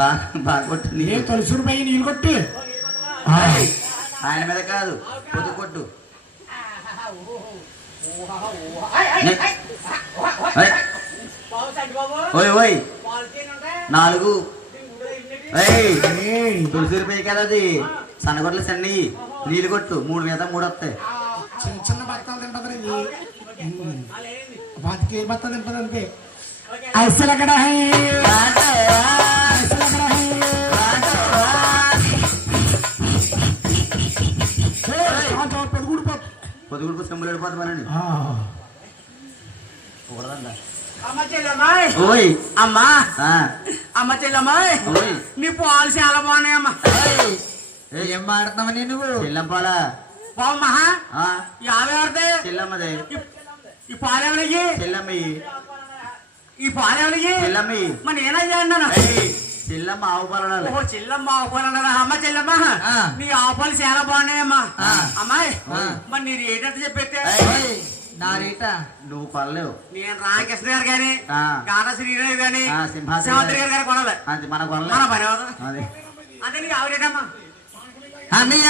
బాగా కొట్టు. తులసి పై నీళ్ళు కొట్టి ఆయన మీద కాదు, పొద్దు కొట్టు. ఓయ్ ఓయ్ 4 తులసి రూపాయి కదా అది. సన్నగొడ్లు సన్ని నీళ్ళు కొట్టు. 3 మీద 3 వస్తాయి. చిన్న చిన్న బత్తాలు తింటది బాతికి బత్తాలు తింటది అంతే. అసలు అక్కడ పొదుగుడు సెంబులు వెళ్ళిపోతామనండి. ఓయ్ అమ్మా అమ్మ చెల్లమ్మాయి నీ పాలు చాలా బాగున్నాయమ్మా. ఏం మాడుతున్నావు నువ్వు? చెల్లెంపాలా బావమ్మా 50 ఆడితే చెల్లమ్మదే. ఈ పాలేమలకి చెల్లమ్మయ్యి. ఈ పాలేమలకి చెల్లమ్మయ్యి. మరి నేనయ్యా అన్నాను. చెల్లమ్మ ఆవు పాలనాలి. ఓ చెల్లమ్మ ఆవు పాలు అన్నారా? అమ్మ చెల్లమ్మ నీ ఆవు పాలు చాలా బాగున్నాయమ్మా. అమ్మాయి మరి నీ రేట్ ఎంత చెప్పేస్తే? నా రేట నువ్వు కొనలేవు. నేను రామకృష్ణ గారు గాని గాన శ్రీరావు గాని సింహాద్రి గారు గారు కొనాలి. అది మన కొనలే. మన పని అవుతుంది. అదే నీకు ఆవు రేటమ్మా. అన్నయ్య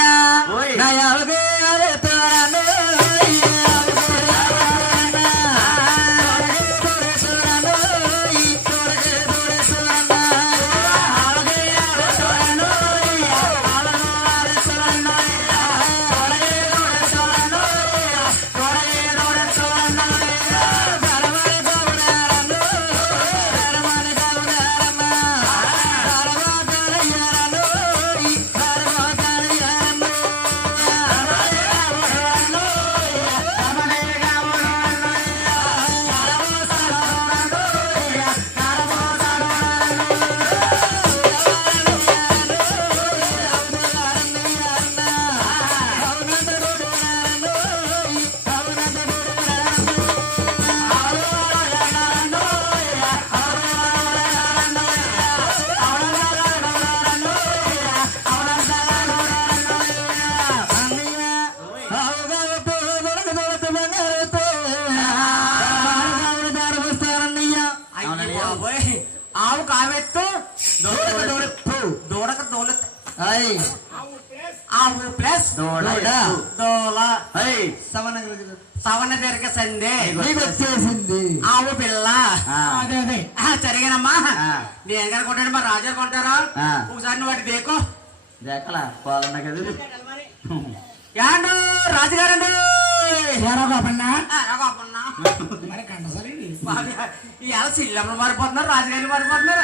ఆవు కావెత్తు దూడక దూలెత్తు. ఆవు ప్లస్ దూల సవన తిరగ సందే వచ్చేసింది. ఆవు పిల్ల. అదే అదే సరిగానమ్మా. నేను గారు కొంటాడు మా రాజారు కొంటారా? ఒకసారి నువ్వు వాటి దేకో దేకలా పోలన్నా కదా. యాండు రాజుగారండు మరి కండసరి ఇవాళ సిల్లమ్మలు మారిపోతున్నారు, రాజుగారు మారిపోతున్నారు.